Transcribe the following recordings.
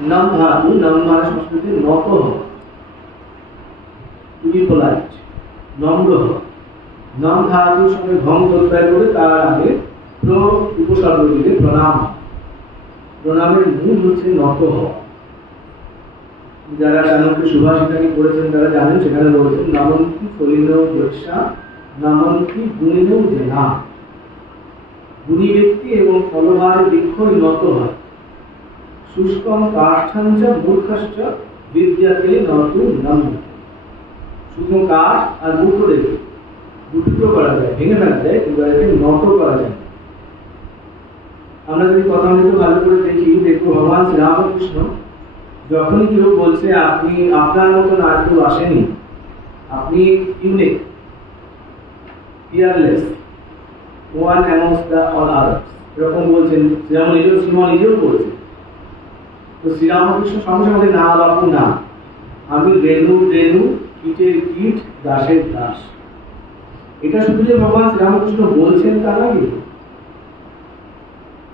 नम धातु, नम माने संस्कृते নত হওয়া, টু বি পোলাইট, নম্র হওয়া। নম ধাতুর সঙ্গে ঘম প্রত্যয় করে তার আগে প্র উপসর্গ দিলে প্রণাম। প্রণামের মূল হচ্ছে নত হওয়া। যারা চাণক্য সুভাষিতানি পড়েছেন তারা জানেন, সেখানে বলেছেন নমন্তি ফলিন বৈশা নমন্তি গুণিন জেনা। গুণী ব্যক্তি এবং ফলভারে বৃক্ষই নত হয়। শুষ্কম কাষ্ঠাঞ্চ মূর্খশ্চ বিদ্যাতে নতু নম। শুকনো কাঠ আর মূর্খ দেখে দুটো করা যায়, ভেঙে ফেলা যায়, কিন্তু এটাকে নত করা যায়। আমরা যদি কথা বলতে ভালো করে দেখি, দেখো ভগবান শ্রীরামকৃষ্ণ যখনই কেউ বলছে আপনি আপনার মতন আর কেউ আসেনি, আপনি unique, fearless, one amongst the all others, এরকম বলছেন। যেমন শ্রীমা নিজেও বলছেন। তো শ্রীরামকৃষ্ণ সঙ্গে সঙ্গে না বাপু না, আমি রেণু রেণু, কীটের কীট, দাসের দাস। এটা শুধু যে ভগবান শ্রীরামকৃষ্ণ বলছেন তা না। কিন্তু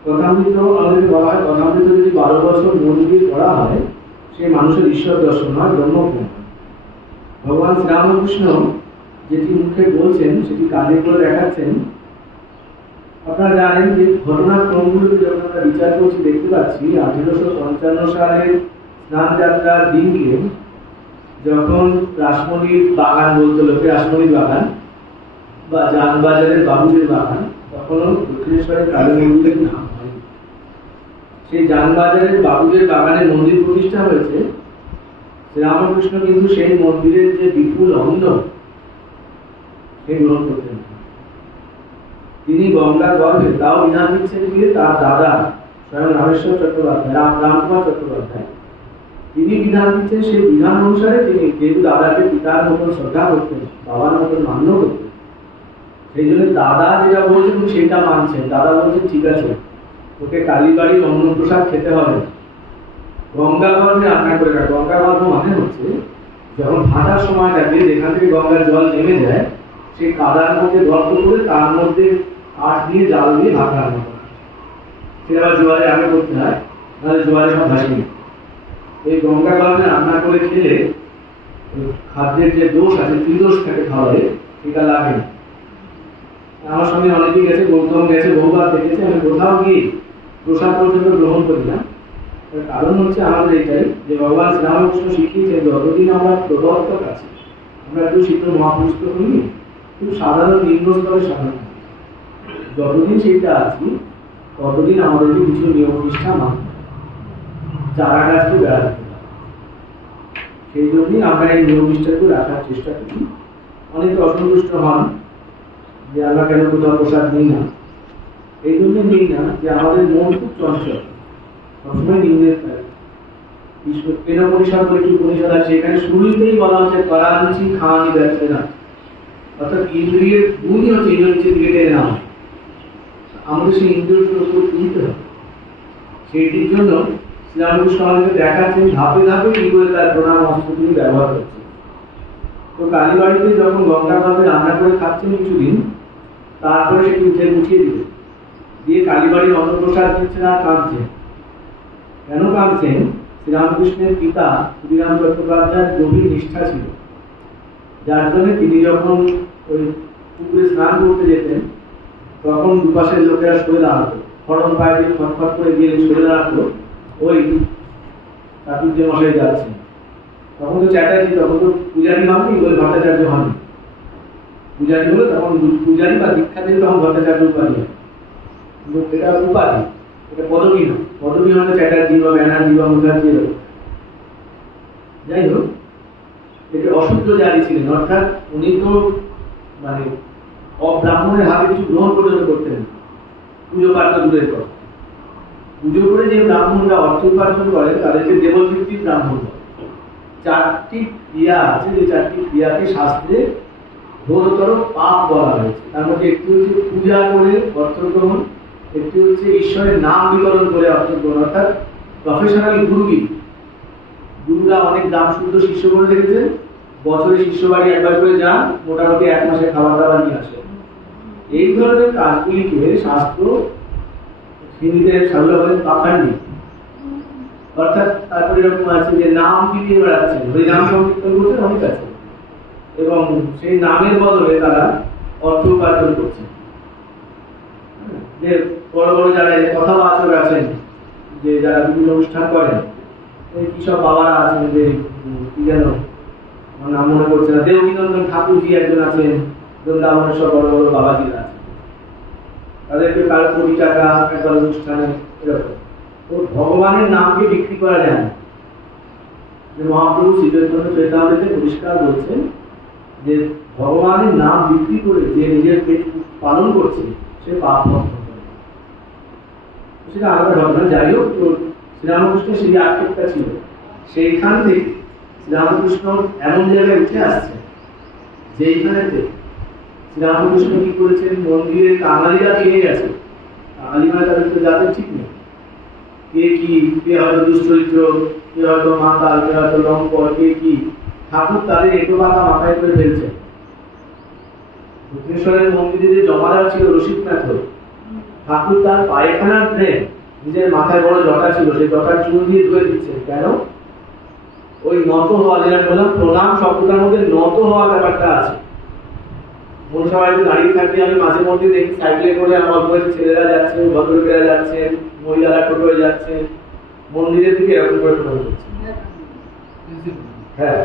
কথামৃত আমাদের বলা হয়, কথামৃত যদি 12 বছর মন দিয়ে করা হয়, সে মানুষের ঈশ্বর দর্শন হয়, ব্রহ্মজ্ঞান। ভগবান শ্রীরামকৃষ্ণ যেটি মুখে বলছেন সেটি কাজে করে দেখাচ্ছেন। আপনারা জানেন যে ঘটনাক্রমগুলোকে যখন আমরা বিচার করছি দেখতে পাচ্ছি 1855 সালের স্নান যাত্রার দিনকে যখন রাসমণির বাগান বলতে লোকে, রাসমণির বাগান বা জানবাজারের বাবুদের বাগান, তখনও দক্ষিণেশ্বরের কালী মন্দিরের নাম হয়নি। সেই জানবাজারের বাবুদের বাগানে মন্দির প্রতিষ্ঠা হয়েছে। শ্রীরামকৃষ্ণ কিন্তু সেই মন্দিরের যে বিপুল অন্ন সেই গ্রহণ করতেন। তিনি গঙ্গার গর্ভে, তাও বিধান দিচ্ছেন গিয়ে তার দাদা স্বয়ং রামেশ্বর চট্টোপাধ্যায়, রামকুমার চট্টোপাধ্যায়, তিনি বিধান দিচ্ছেন। সেই বিধান অনুসারে তিনি যেহেতু দাদাকে পিতার মতন শ্রদ্ধা করতেন, বাবার মতন মান্য করতেন, সেই জন্য দাদা যেটা বলছেন সেটা মানছেন। দাদা বলছেন ঠিক আছে, ওকে কালীবাড়ির অন্নপ্রসাদ খেতে হবে, গঙ্গা গর্ভে রান্না করে রাখ। গঙ্গা গর্ভ মানে হচ্ছে যখন ভাটার সময় থাকে, যেখান থেকে গঙ্গার জল নেমে যায়, সেই কাদার মধ্যে গর্ত করে তার মধ্যে আট দিয়ে জাল দিয়ে ভাত রান্না করা। সেটা আবার জোয়ারে আগে করতে হয়, নাহলে জোয়ারে সব ভাসিয়ে। এই গঙ্গা গর্ভে রান্না করে খেলে খাদ্যের যে দোষ আছে, ত্রিদোষ থাকে খাবারে, সেটা লাগে না। আমার সঙ্গে অনেকেই গেছে, গৌতম গেছে, বহুবার দেখেছে। আমি কোথাও গিয়ে প্রসাদ পর্যন্ত গ্রহণ করি না। তার কারণ হচ্ছে আমাদের এটাই যে ভগবান শ্রীরামকৃষ্ণ শিখিয়েছেন যতদিন আমরা প্রবর্তক আছি, আমরা একটু শীঘ্র মহাপুরুষ তো হইনি, খুব সাধারণ নিম্ন স্তরের সাধারণ, যতদিন সেইটা আছি ততদিন আমাদেরকে কিছু নিয়ম নিষ্ঠা মানতে হবে, চারা গাছকে বেড়া দিতে হবে। সেই জন্যই আমরা এই নিয়ম নিষ্ঠাকে রাখার চেষ্টা করি। অনেকে অসন্তুষ্ট হন যে আমরা কেন কোথাও প্রসাদ নিই না। এই জন্য নিই না যে আমাদের মন খুব চঞ্চল, সবসময় নির্দেশ থাকে। কেন পরিষদ বলে কি পরিষদ আছে, সেখানে শুরুতেই বলা হচ্ছে করাঞ্চি খাওয়ানি যাচ্ছে না, অর্থাৎ ইন্দ্রিয়ের গুণই হচ্ছে ইন্দ্রিয়ের দিকে টেনে নেওয়া। আমাদের সেই ইন্দ্রিয়গুলো উপর তুলতে হবে। সেইটির জন্য শ্রীরামকৃষ্ণ আমাদেরকে দেখাচ্ছেন ধাপে ধাপে কি করে তার প্রণাম অস্ত্র তিনি ব্যবহার করছেন। তো কালীবাড়িতে যখন গঙ্গা গর্ভে রান্না করে খাচ্ছেন কিছুদিন, তারপরে সেটি উঠিয়ে দিল, দিয়ে কালীবাড়ির অন্নপ্রসাদ দিচ্ছেন আর কাঁদছেন। কেন কাঁদছেন? শ্রীরামকৃষ্ণের পিতা ক্ষুদিরাম চট্টোপাধ্যায়ের গভীর নিষ্ঠা ছিল, যার জন্য তিনি যখন ওই পুকুরে স্নান করতে যেতেন তখন দুপাশের লোকেরা সরে দাঁড়াতো, খড়ম পায়ে দিয়ে খটখট করে গিয়ে সরে দাঁড়াতো, ওই ঠাকুর যে মশাই যাচ্ছেন। তখন তো চ্যাটার্জি, তখন তো পূজারী হননি, ওই ভট্টাচার্য হননি। পূজারী হলো তখন পূজারী বা দীক্ষা দিলে তখন ভট্টাচার্য উপাধি হয়, কিন্তু এটা উপাধি, এটা পদবী না। পদবী হলে চ্যাটার্জি বা ব্যানার্জি বা মুখার্জি। যাই হোক, এটা অশুদ্ধ জারি ছিলেন, অর্থাৎ উনি তো মানে অব্রাহ্মণের হাতে কিছু গ্রহণ পর্যন্ত করতেন না, পুজো পাঠ দূরের কথা। পুজো করে যে ব্রাহ্মণরা অর্থ উপার্জন করে তাদেরকে দেবতৃপ্তির ব্রাহ্মণ বলে। 4টি ক্রিয়া আছে, যে 4টি ক্রিয়াকে শাস্ত্রে ঘোরতর পাপ বলা হয়েছে। তার মধ্যে একটি হচ্ছে পূজা করে অর্থ গ্রহণ, একটি হচ্ছে ঈশ্বরের নাম বিতরণ করে অর্থ গ্রহণ, অর্থাৎ প্রফেশনাল গুরুগিরি। গুরুরা অনেক দাম শুদ্ধ শিষ্য করে রেখেছেন, বছরে শিষ্য বাড়ি একবার করে যান, মোটামুটি 1 মাসে খাবার দাবার নিয়ে আসেন। এই ধরনের কাজগুলিকে শাস্ত্র হিন্দুদের সাধুরা বলেন পাখান্ডি। অর্থাৎ তারপরে এরকম আছে যে নাম দিয়ে বেড়াচ্ছেন, ওই নাম সংকীর্তন করছেন অনেক আছে, এবং সেই নামের বদলে তারা অর্থ উপার্জন করছে। যে বড় বড় যারা কথাবাচক আছেন, যে যারা বিভিন্ন অনুষ্ঠান করেন, কি সব বাবারা আছেন, যে কি যেন নাম মনে করছে না, দেবকীনন্দন ঠাকুরজি একজন আছেন, বৃন্দাবনের সব বড় বড় বাবাজিরা আছেন, তাদেরকে কারো কোটি টাকা একবার অনুষ্ঠানে এরকম। তো ভগবানের নামকে বিক্রি করা যায় না। যে মহাপ্রভু শ্রীচৈতন্য চৈতন্যকে পরিষ্কার বলছেন যে ভগবানের নাম বিক্রি করে যে নিজের পেট পালন করছে সে পাপ ভক্ত, সেটা আলাদা ঘটনা। যাই হোক, শ্রীরামকৃষ্ণের সেই আক্ষেপটা ছিল, সেইখান থেকে শ্রীরামকৃষ্ণ এমন জায়গায় উঠে আসছে যেইখানেতে শ্রীরামকৃষ্ণ কি করেছেন, মন্দিরের কাঙালিরা কিনে গেছে, কাঙালি মানে তাদের তো জাতের ঠিক নেই, কে কি, কে হয়তো দুশ্চরিত্র, কে হয়তো মাতাল, কে হয়তো লম্পট, কে কি, ঠাকুর তাদের একটু বাঁকা মাথায় করে ফেলছে। দক্ষিণেশ্বরের মন্দিরে যে জমাদার ছিল রসিক মেথর, ঠাকুর তার পায়খানার ড্রেন নিজের মাথায় বড় জটা ছিল, সেই জটার চুল দিয়ে ধুয়ে দিচ্ছেন। কেন? ওই নত হওয়া, যেটা বললাম প্রণাম শব্দটার মধ্যে নত হওয়া ব্যাপারটা আছে। মন সবাই দাঁড়িয়ে থাকলে আমি মাঝে মধ্যে দেখি সাইকেলে করে আমার বয়সী ছেলেরা যাচ্ছে, ভদ্রলোকেরা যাচ্ছেন, মহিলারা টোটোয় যাচ্ছে, মন্দিরের দিকে এরকম করে প্রণাম করছে। হ্যাঁ,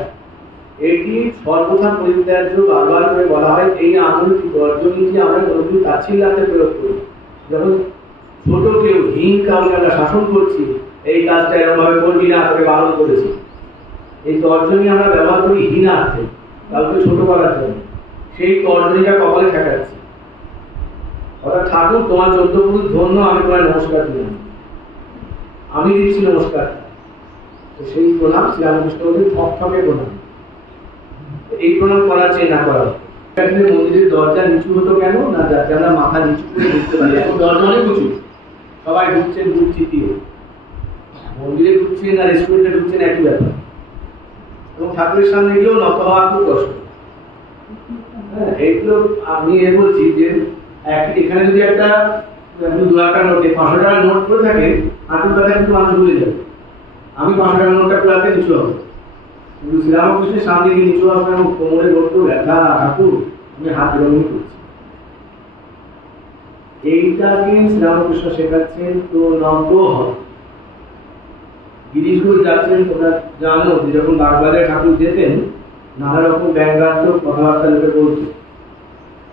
এটি সর্বথা পরিত্যাজ্য, বারবার করে বলা হয়। এই আঙুলটি গর্জনটি আমরা কোনোদিন তাচ্ছিল্যে প্রয়োগ করি। যখন ছোট কেউ হীন কাউকে আমরা শাসন করছি, এই কাজটা এরকম ভাবে করবি না, তাকে বারণ করেছি, এই তর্জনী আমরা ব্যবহার করি হীনার্থে, কাউকে ছোট করার জন্য। সেই তর্জনীটা কপালে ঠেকাচ্ছি, অর্থাৎ ঠাকুর তোমার 14 পুরুষ ধন্য, আমি তোমার নমস্কার দিলাম, আমি দিচ্ছি নমস্কার। সেই প্রণাম শ্রীরামকৃষ্ণ ঠকঠকে প্রণাম। এই প্রণাম করা চেয়ে না করা। মন্দিরের দরজা নিচু হতো কেন না, যাতে আমরা মাথা নিচু করে ঢুকতে পারি। এখন দরজা অনেক উঁচু, সবাই ঢুকছেন বুক চিতিয়ে, মন্দিরে ঢুকছেন আর রেস্টুরেন্টে ঢুকছেন একই ব্যাপার। এবং ঠাকুরের সামনে গিয়েও নত হওয়া খুব কষ্ট। হ্যাঁ, এইগুলো আমি বলছি যে এখানে যদি একটা 2 টাকার নোটে 500 টাকার নোট করে থাকে, হাঁটুর ব্যথা কিন্তু মানুষ ভুলে যাবে। আমি 500 টাকার নোটটা খোলাতে নিচু হবে, কিন্তু শ্রীরামকৃষ্ণের সামনে গিয়ে নিচু আসবে এবং কোমরে বলতো ব্যথা, ঠাকুর আমি হাত রঙই করছি। এইটাকে শ্রীরামকৃষ্ণ শেখাচ্ছেন। তো নত হয়। গিরিশ ঘোষ যাচ্ছেন, তোমরা জানো যে যখন বাগবাজারে ঠাকুর যেতেন, নানা রকম ব্যঙ্গাত্মক কথাবার্তা লোকে বলতো।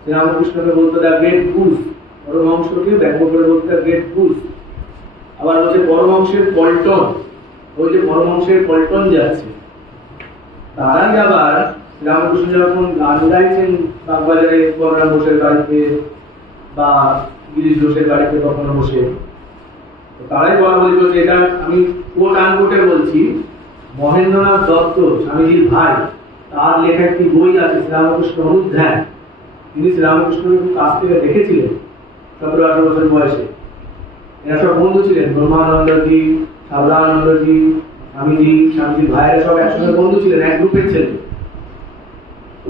শ্রীরামকৃষ্ণকে বলতো দ্য গ্রেট গুস, পরমহংসকে ব্যঙ্গ করে বলতো দ্য গ্রেট গুস। আবার বলছে পরমহংসের পল্টন, ওই যে পরমহংসের পল্টন যাচ্ছে। তারাই আবার শ্রীরামকৃষ্ণ যখন গান গাইছেন বাগবাজারে বলরাম ঘোষের বাড়িতে বা গিরিশ ঘোষের বাড়িতে কখনো বসে, তারাই বলা বলি করছে, এটা আমি কোট আনকোটে বলছি, মহেন্দ্রনাথ দত্ত স্বামীজির ভাই, তার লেখা একটি বই আছে শ্রীরামকৃষ্ণ অনুধ্যান। তিনি শ্রীরামকৃষ্ণকে খুব কাছ থেকে দেখেছিলেন 17-18 বছর বয়সে। এরা সব বন্ধু ছিলেন, ব্রহ্মানন্দজি, সাবরানন্দজি, স্বামীজির ভাইয়েরা সব একসঙ্গে বন্ধু ছিলেন, এক গ্রুপের ছেলে।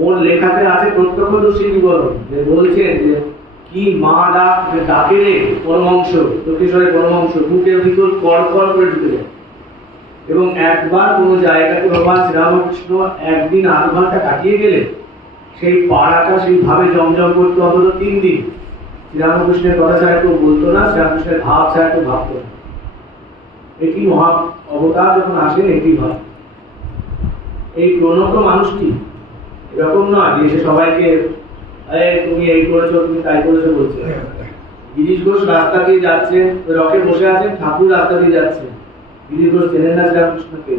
ওর লেখাতে আছে প্রত্যক্ষদর্শী বিবরণ, যে বলছেন যে কি মা ডাকে রে পরমহংস, দক্ষিণেশ্বরের পরমহংস, বুকের ভিতর কর করে ঢুকে যায়। এবং একবার কোনো জায়গাতে ভগবান শ্রীরামকৃষ্ণ একদিন 8 ঘন্টা কাটিয়ে গেলে সেই পাড়াটা সেইভাবে জমজম করতে অন্তত 3 দিন। শ্রীরামকৃষ্ণের কথা ছাড়া কেউ বলতো না, শ্রীরামকৃষ্ণের ভাব ছাড়া কেউ ভাবতো না। এটি মহা অবতার যখন আসেন এটি ভাব। এই প্রণত মানুষটি এরকম নয় যে এসে সবাইকে তুমি এই করেছো, তুমি তাই করেছো বলছে। গিরিশ ঘোষ রাস্তা দিয়ে যাচ্ছেন, রকে বসে আছেন, ঠাকুর রাস্তা দিয়ে যাচ্ছেন, গিরিশ ঘোষ চেনেন না শ্রীরামকৃষ্ণকে।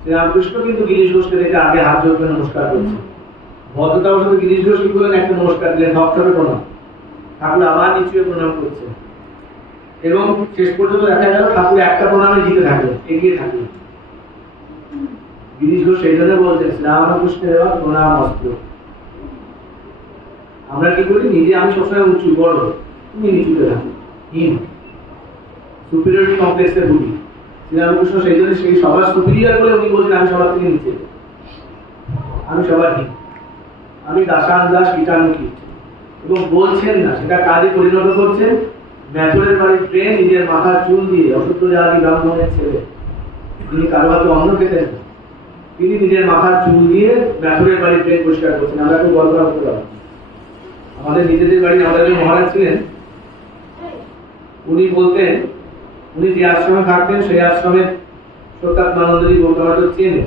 শ্রীরামকৃষ্ণ কিন্তু গিরিশ ঘোষকে দেখে আগে হাত জোর করে নমস্কার করছে। ভদ্রতার সাথে গিরিশ ঘোষ কি করলেন, একটা নমস্কার দিলেন, ঠকঠকে প্রণাম। ঠাকুর আবার নিচুয়ে প্রণাম করছে এবং শেষ পর্যন্ত দেখা গেল ঠাকুর একটা প্রণামে জিতে থাকলেন, এগিয়ে থাকলেন। গিরিশ ঘোষ সেই জন্য বলছেন শ্রীরামকৃষ্ণের এবার প্রণাম অস্ত্র। আমরা কি করি, নিজে আমি সবসময় উঁচু বড়, তুমি নিচুতে থাকো, হীন, সুপিরিয়রিটি কমপ্লেক্সে ভুগি। শ্রীরামকৃষ্ণ সেই জন্য সেই সবার সুপিরিয়র বলে উনি বলছেন আমি সবার থেকে নিচে, আমি সবার হীন, আমি দাসান দাস কীটাণু কীট। এবং বলছেন না, সেটা কাজে পরিণত করছেন। মেথরের বাড়ির ট্রেন নিজের মাথার চুল দিয়ে, অশুদ্ধ জাতি ব্রাহ্মণের ছেলে, তিনি কারো হাতে অন্ন খেতেন, তিনি নিজের মাথার চুল দিয়ে মেথরের বাড়ির ট্রেন পরিষ্কার করছেন। আমরা একটু কল্পনা করতে পারবো। আমাদের নিজেদের বাড়ি আমাদের মহারাজ ছিলেন, উনি বলতেন, উনি যে আশ্রমে থাকতেন সেই আশ্রমের সত্যাত্মানন্দজি গৌতম চেনে,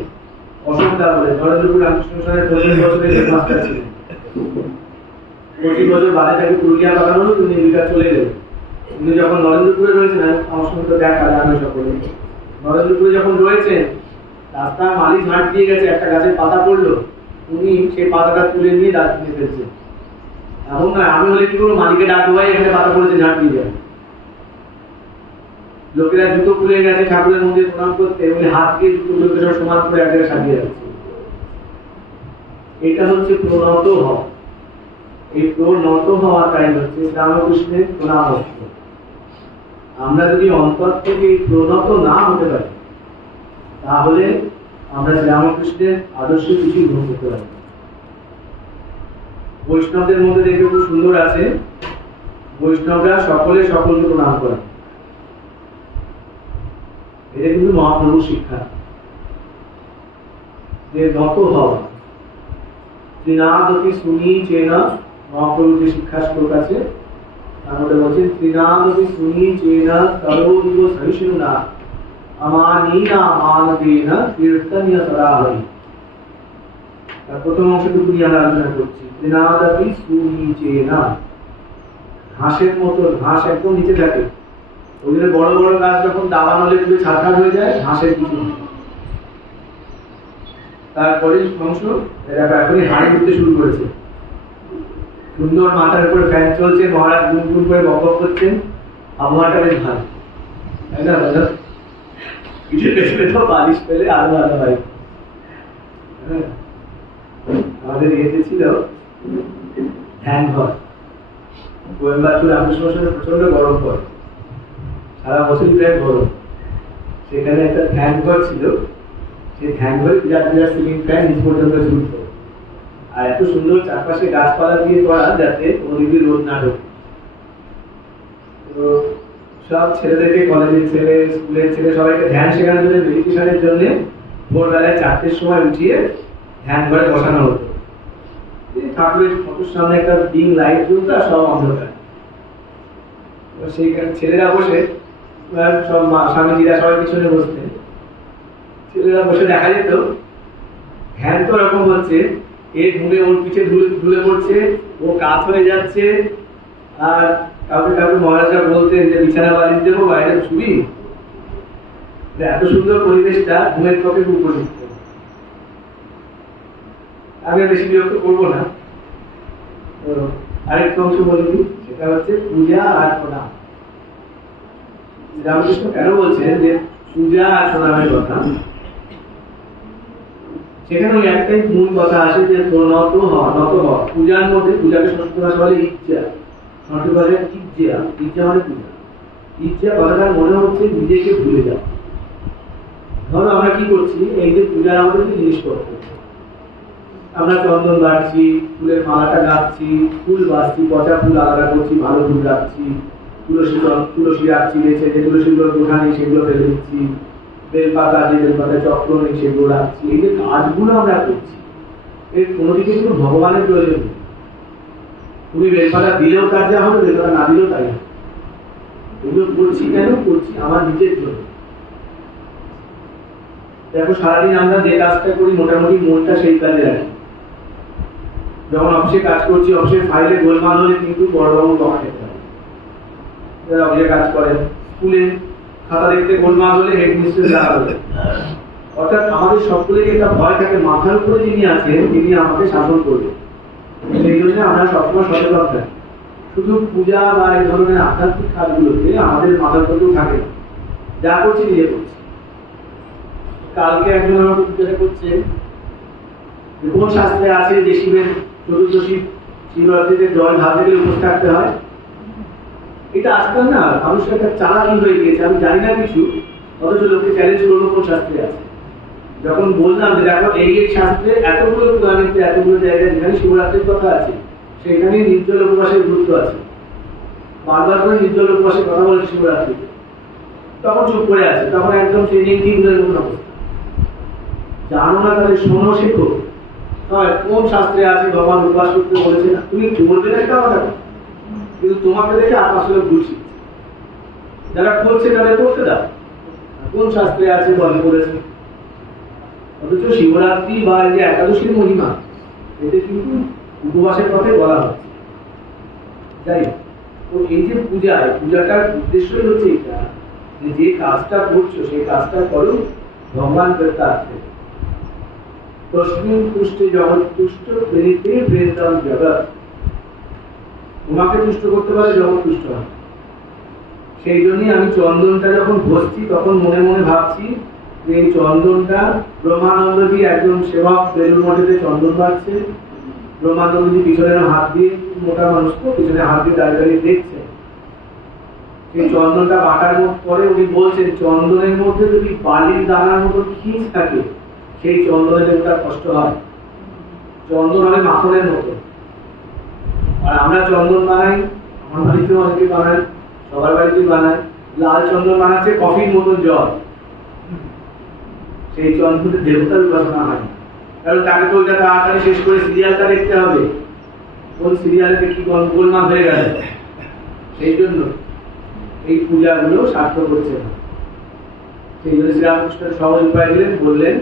অশোকদা বলে নরেন্দ্রপুর রামকৃষ্ণ মিশনের 25 বছরের হেডমাস্টার ছিলেন। 25 বছর বাদে তাকে পুরুলিয়া পাঠানো হলো, তিনি এদিকে চলে গেলেন। উনি যখন নরেন্দ্রপুরে রয়েছেন, আমার সঙ্গে তো দেখা আমি সকলে, নরেন্দ্রপুরে যখন রয়েছেন, রাস্তার মালিক ঝাঁট দিয়ে গেছে, একটা গাছের পাতা পড়লো, উনি সেই পাতাটা তুলে নিয়ে ডাস্টবিনে ফেলছেন। এমন নয় আমি হলে কি করবো, মালিকে ডাকবো, ভাই এখানে পাতা পড়েছে, ঝাঁট দিয়ে যাবে। লোকেরা জুতো খুলে গেছে ঠাকুরের মন্দিরে প্রণাম করতে, উনি হাত দিয়ে জুতোগুলোকে সব সমান করে এক জায়গায় সাজিয়ে রাখছে। এটা হচ্ছে প্রণত হওয়া। এই প্রণত হওয়ার টাইম হচ্ছে রামকৃষ্ণের প্রণাম। আমরা যদি অন্তর থেকে প্রণত না হতে পারি, তাহলে আমরা রামকৃষ্ণের আদর্শ কিছু গ্রহণ করতে পারি। বৈষ্ণবদের মধ্যে দেখবে খুব সুন্দর আছে, বৈষ্ণবরা সকলে সকলকে প্রণাম করে। এটা কিন্তু মহাপ্রভুর শিক্ষা, যে নত হওয়া। ত্রিনাদতি শুনি চেনা, মহাপ্রভুর যে শিক্ষা শ্লোক আছে তার মধ্যে বলছেন, ত্রিনাদতি শুনি চেনা তরোদিব সহিষ্ণুনা আমানীনা মানবেনা কীর্তনীয় সদা হরি। তার প্রথম অংশটুকু নিয়ে আমরা আলোচনা করছি। ত্রিনাদতি শুনি চেনা, ঘাসের মতো, ঘাস একদম নিচে থাকে, ওই জন্য বড় বড় গাছ যখন দাবান হলে পুরো ছাড়খাড় হয়ে যায়, ঘাসের কিছু। তারপরে অংশ এখনই হাড়ি উঠতে শুরু করেছে, সুন্দর মাথার উপরে ফ্যান চলছে, মহারাজ গুনগুন করে বকবক করছেন, আবহাওয়াটা বেশ ভালো, তাই না দাদা? পিঠে পেছনে তো বালিশ পেলে আরো ভালো হয়। আমাদের ইয়েতে ছিল ধ্যান ঘর, কোয়েম্বাটুর রামকৃষ্ণ মিশনে প্রচন্ড গরম পড়ে, সারা বছর প্রায় গরম। সেখানে একটা ধ্যান ঘর ছিল, সেই ধ্যান ঘরে বিরাট বিরাট সিলিং ফ্যান নিচ পর্যন্ত ঝুলত, আর এত সুন্দর চারপাশে গাছপালা দিয়ে করা যাতে কোনোদিকে রোদ না ঢোকে। তো সব ছেলেদেরকে, কলেজের ছেলে, স্কুলের ছেলে, সবাইকে ধ্যান শেখানোর জন্য, মেডিটেশনের জন্য ভোরবেলায় 4টের সময় উঠিয়ে ধ্যান ঘরে বসানো হতো। ঠাকুরের ফটোর সামনে একটা ডিম লাইট জ্বলতো, আর সব অন্ধকার। সেইখানে ছেলেরা বসে, সব স্বামীজিরা সবাই পিছনে বসতেন, ছেলেরা বসে দেখা যেত ধ্যান তো এরকম হচ্ছে, এর ঘুমে ওর পিঠে ঢুলে পড়ছে, ও কাত হয়ে যাচ্ছে, আর কাউকে কাউকে মহারাজরা বলতেন যে বিছানা বালিশ দেবো, বাইরে শুবি। এত সুন্দর পরিবেশটা ঘুমের পক্ষে খুব উপযুক্ত। আমি বেশি বিরক্ত করবো না। তো আরেকটা অংশ বলি, সেটা হচ্ছে পূজা আর প্রণাম। রামকৃষ্ণ কেন বলছেন যে পূজা আর প্রণামের কথা, সেখানে ওই একটাই মূল কথা আসে যে নত হওয়া, নত হওয়া। পূজার মধ্যে, পূজাকে সংস্কৃত ভাষা বলে ইচ্ছা, সংস্কৃত ভাষায় ইচ্ছা, ইচ্ছা মানে পূজা। ইচ্ছা কথাটা মনে হচ্ছে নিজেকে ভুলে যাওয়া। ধরো আমরা কি করছি, এই যে পূজার আমাদের যে জিনিসপত্র, আমরা চন্দন বাড়ছি, ফুলের মালাটা গাচ্ছি, ফুল বাঁচছি, পচা ফুল আলাদা করছি, ভালো ফুল রাখছি, তুলসী রাখছি, বেছে যে তুলসীগুলো গোঠা নেই সেগুলো ফেলে দিচ্ছি, বেলপাতা যে বেলপাতা চক্র নেই সেগুলো রাখছি। এই যে কাজগুলো আমরা করছি, এর কোনো দিকে কোনো ভগবানের প্রয়োজন নেই। তুমি বেলপাতা দিলেও কাজ যা হবে, বেলপাতা না দিলেও তাই হবে। এগুলো করছি কেন? করছি আমার নিজের জন্য। দেখো সারাদিন আমরা যে কাজটা করি, মোটামুটি মনটা সেই কাজে রাখি। যখন অফিসে কাজ করছি, অফিসের ফাইলে গোলমাল হলে কিন্তু বড়বাবু বকা খেতে হবে, যারা অফিসে কাজ করেন। স্কুলে খাতা দেখতে গোলমাল হলে হেডমিস্ট্রেস রাখা হবে। অর্থাৎ আমাদের সকলেরই একটা ভয় থাকে, মাথার উপরে যিনি আছেন তিনি আমাকে শাসন করবেন। সেই জন্য আমরা সবসময় সচেতন থাকি। শুধু পূজা বা এই ধরনের আধ্যাত্মিক কাজগুলোতে আমাদের মাথার উপরেও থাকে, যা করছি নিজে করছি। কালকে একজন আমাকে জিজ্ঞাসা করছে কোন শাস্ত্রে আছে যে শিবের চতুর্দশী শিবরাত্রিতে জল ঢালতে গেলে উপোস থাকতে হয়। এটা আজকাল না মানুষের একটা চালাকি হয়ে গিয়েছে, আমি জানি না কিছু, অথচ লোককে চ্যালেঞ্জ করলো কোন শাস্ত্রে আছে। যখন বললাম যে দেখো এই শাস্ত্রে এতগুলো পুরাণেতে এতগুলো জায়গায় যেখানে শিবরাত্রির কথা আছে, সেখানে নির্জল উপবাসের গুরুত্ব আছে। বারবার করে নির্জল উপবাসে কথা বলে শিবরাত্রিতে, তখন চুপ করে আছে, তখন একদম সেই দিন ঠিক হয়ে অবস্থা। জানো না তাহলে শোনো, শেখো। কোন শাস্ত্রে আছে ভগবান উপবাস করতে বলেছে না? তুমি বলবে না এটা কথা, কিন্তু তোমাকে দেখে আসলে বুঝছি যারা করছে তাদের করতে দাও। কোন শাস্ত্রে আছে বলে বলেছে? অথচ শিবরাত্রি বা এই যে একাদশীর মহিমা, এতে কিন্তু উপবাসের কথাই বলা হচ্ছে। যাই হোক, তো এই যে পূজাটার উদ্দেশ্যই হচ্ছে এটা, যে কাজটা করছো সেই কাজটা করো ভগবান প্রেতার্থে। তস্মিন তুষ্টে জগৎ তুষ্ট প্রেরিতে প্রেরিতম জগৎ। তোমাকে তুষ্ট করতে পারে জগৎ তুষ্ট হয়। সেই জন্যই আমি চন্দনটা যখন ঘষছি তখন মনে মনে ভাবছি যে এই চন্দনটা ব্রহ্মানন্দজি একজন সেবক বেলুর মঠেতে চন্দন বাড়ছে, ব্রহ্মানন্দজি পিছনে হাত দিয়ে, মোটা মানুষ তো পিছনে হাত দিয়ে দাঁড়িয়ে দাঁড়িয়ে দেখছে। সেই চন্দনটা বাটার পরে উনি বলছেন চন্দনের মধ্যে যদি বালির দানার মতো খিঁচ থাকে সেই চন্দনের দেবতা কষ্ট হয়। চন্দন হবে মাখনের মতো। আর আমরা চন্দন বানাই, আমার বাড়িতেও অনেকে বানাই, সবার বাড়িতে বানায়, লাল চন্দন বানাচ্ছে কফির মতো জল। সেই চন্দনের দেবতার উপাসনা হয়, কারণ তাকে তো ওইটা তাড়াতাড়ি শেষ করে সিরিয়ালটা দেখতে হবে, কোন সিরিয়ালে দেখি গোলমাল হয়ে গেল। সেই জন্য এই পূজাগুলো সার্থক হচ্ছে না। সেই জন্য শ্রীরামকৃষ্ণ সহজ উপায় দিলেন, বললেন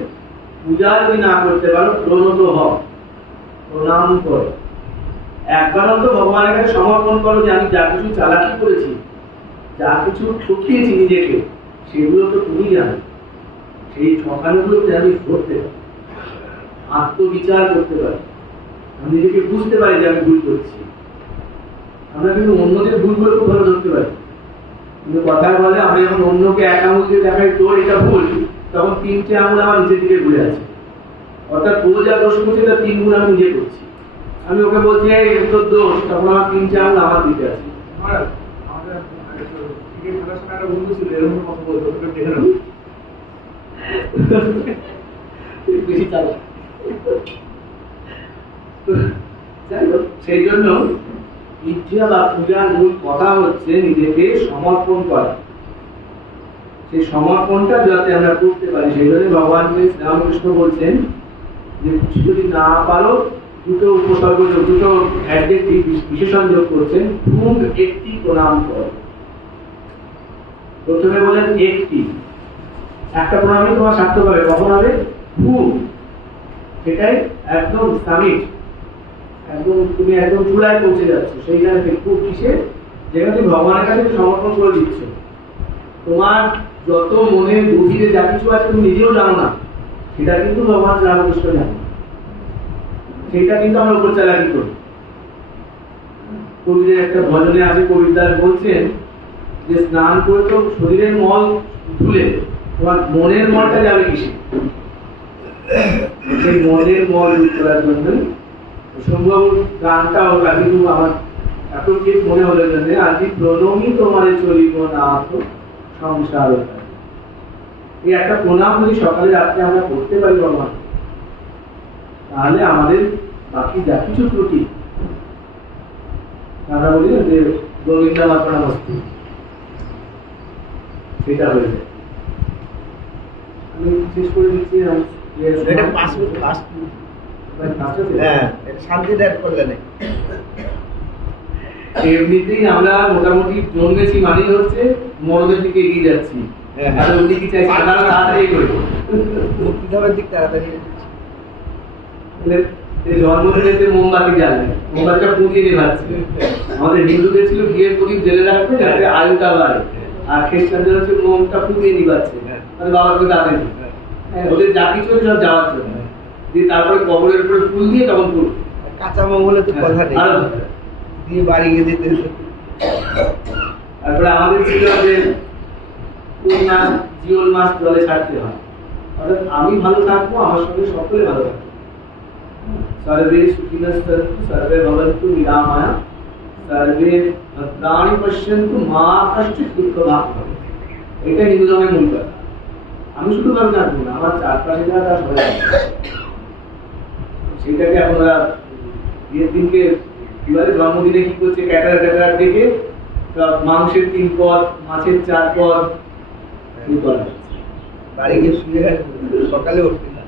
পূজা যদি না করতে পারো প্রণত হও, প্রণাম করো, একবার অন্তত ভগবানের কাছে সমর্পণ করো যে আমি যা কিছু চালাকি করেছি, যা কিছু ঠকিয়েছি নিজেকে, সেগুলো তো তুমি জানো। সেই ঠকানোগুলোকে আমি ধরতে পারি, আত্মবিচার করতে পারি, আমি নিজেকে বুঝতে পারি যে আমি ভুল করছি। আমরা কিন্তু অন্যদের ভুলগুলো খুব ভালো ধরতে পারি, কিন্তু কথায় বলে আমরা যখন অন্যকে এক আঙুল দিয়ে দেখাই তোর এটা ভুল, তখন 3টে আঙুল আমার নিচের দিকে ঘুরে আছে। অর্থাৎ ও যা দোষ করছে তার 3 গুণ আমি নিজে করছি। আমি ওকে বলছি এই তোর দোষ, তখন আমার 3টে আঙুল আমার দিকে আছে। সেই জন্য ইচ্ছা বা পূজার মূল কথা হচ্ছে নিজেকে সমর্পণ করা। সেই সমর্পণটা যাতে আমরা করতে পারি, সেই জন্য ভগবান শ্রীরামকৃষ্ণ বলছেন যে যদি না পারো দুটো উপসর্গ, দুটো অ্যাডজেক্টিভ বিশেষণ যোগ করছেন, ভূম একটি প্রণাম করো। প্রথমে বলেন একটি, একটা প্রণামই তোমার সার্থক হবে। কখন হবে? ভূম, সেটাই একদম সামিট, একদম তুমি একদম চূড়ায় পৌঁছে যাচ্ছ। সেইখানে খুব কিসে, যেখানে তুমি ভগবানের কাছে সমর্পণ করে দিচ্ছ। তোমার যত মনের গভীরে যা কিছু আছে তুমি নিজেও জানো না, সেটা কিন্তু ভগবান শ্রীরামকৃষ্ণ জানে। সেটা কিন্তু আমরা উপর চালাকি করি। কবিদের একটা ভজনে আছে, কবিদাস বলছেন যে স্নান করে তো শরীরের মল ধুলে তোমার মনের মলটা যাবে কিসে? সেই মনের মল দূর করার জন্য সম্ভব গানটা ওটা কিন্তু আমার অ্যাপ্রোপ্রিয়েট মনে হলো জন্য আজকে প্রণমী তোমারে চলিব নাথ সংসার। এই একটা প্রণাম যদি সকালে রাত্রে আমরা করতে পারি ভগবান, তাহলে আমাদের বাকি যা কিছু ত্রুটি আমরা বলি না যে গোবিন্দামাত্মনামস্তি, সেটা হয়ে যায়। আমি শেষ করে দিচ্ছি। এমনিতেই আমরা মোটামুটি জন্মেছি মানেই হচ্ছে মরদের দিকে এগিয়ে যাচ্ছি। আর উনি কি চাইছি তাড়াতাড়ি করে মুক্তিধামের দিক তাড়াতাড়ি। জন্মদিনেতে মোমবাতি জ্বালবে, মোমবাতিটা পুড়িয়ে নেভাচ্ছে। আমাদের হিন্দুদের ছিল বিয়ের প্রদীপ জেলে রাখবে যাতে আয়ুটা বাড়ে, আর খ্রিস্টানদের হচ্ছে মোমটা পুড়িয়ে নিবাচ্ছে, মানে বাবাকে তাড়াতাড়ি। ওদের যা কিছু হচ্ছে সব যাওয়ার জন্য, দিয়ে তারপরে কবরের উপরে ফুল দিয়ে তখন ফুল কাঁচা মোম হলে তো কথা নেই, দিয়ে বাড়িয়ে দিতে। তারপরে আমাদের ছিল যে কোন মাছ, জিওল মাছ জলে ছাড়তে হয়, অর্থাৎ আমি ভালো থাকবো, আমার সঙ্গে সকলে ভালো থাকবে। सर्वे सुखिनः सन्तु सर्वे भवन्तु निरामया सर्वे भद्राणि पश्यन्तु मा कश्चित् दुःखभाग् भवेत्। এটা হিন্দু ধর্মের মূল কথা। আমি শুধু ভালো থাকবো না, আমার চারপাশে যারা সবাই সেটাকে আমরা বিয়ের দিনকে বিবাহের জন্মদিনে কি করছে, ক্যাটার ডেকে মাংসের 3 পদ, মাছের 4 পদ কি করা হচ্ছে? বাড়ি গিয়ে শুয়ে সকালে উঠতে না,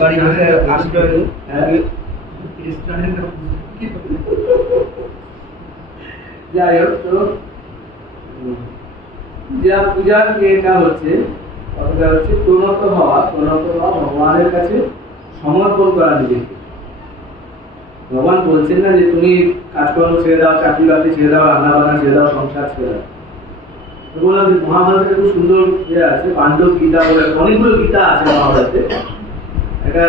বাড়ি বসে আসতে হবে। যাই হোক, তো পূজার এটা হচ্ছে কথাটা হচ্ছে প্রণত হওয়া ভগবানের কাছে সমর্পণ করা নিজেকে। ভগবান বলছেন না যে তুমি কাজকর্ম ছেড়ে দাও, চাকরি বাকরি ছেড়ে দাও, রান্না বান্না ছেড়ে দাও, সংসার ছেড়ে দাও। বললাম যে মহাভারতের খুব সুন্দর ইয়ে আছে, পাণ্ডব গীতা বলে অনেকগুলো গীতা আছে মহাভারতে। একটা